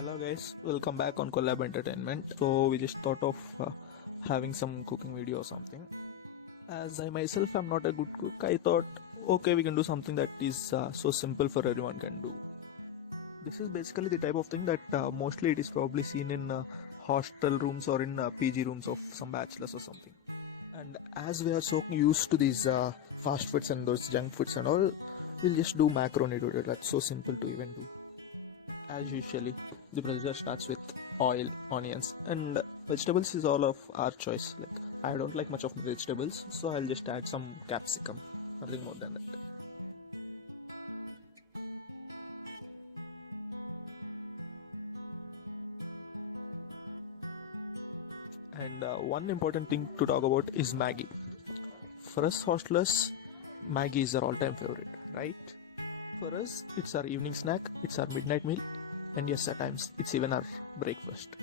Hello guys, welcome back on Collab Entertainment. So we just thought of having some cooking video or something. As I myself am not a good cook, I thought okay, we can do something that is so simple for everyone can do. This is basically the type of thing that mostly it is probably seen in hostel rooms or in PG rooms of some bachelors or something. And as we are so used to these fast foods and those junk foods and all, we'll just do macaroni today. That's so simple to even do. As usually, the procedure starts with oil, onions, and vegetables is all of our choice. Like I don't like much of vegetables, so I'll just add some capsicum, nothing more than that. And one important thing to talk about is Maggie. For us hostelers, Maggie is our all-time favorite, right? For us, it's our evening snack, it's our midnight meal, and yes, at times it's even our breakfast.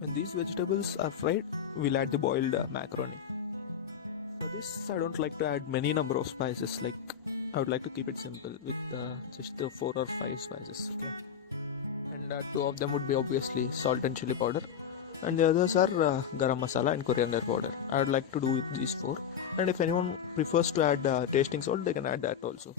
When these vegetables are fried, we'll add the boiled macaroni. For this, I don't like to add many number of spices. Like I would like to keep it simple with just 4 or 5 spices. Okay, and two of them would be obviously salt and chili powder, and the others are garam masala and coriander powder. I would like to do these four, and if anyone prefers to add tasting salt, they can add that also.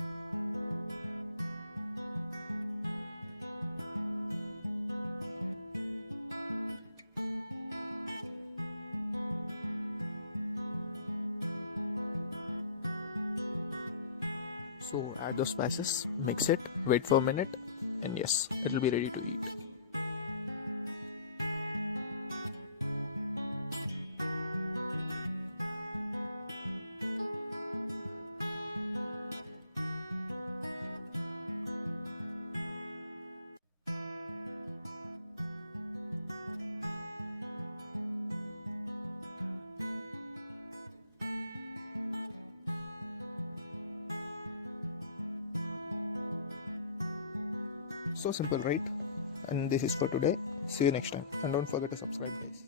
So add those spices, mix it, wait for a minute, and yes, it will be ready to eat. So simple, right? And this is for today. See you next time. And don't forget to subscribe, guys.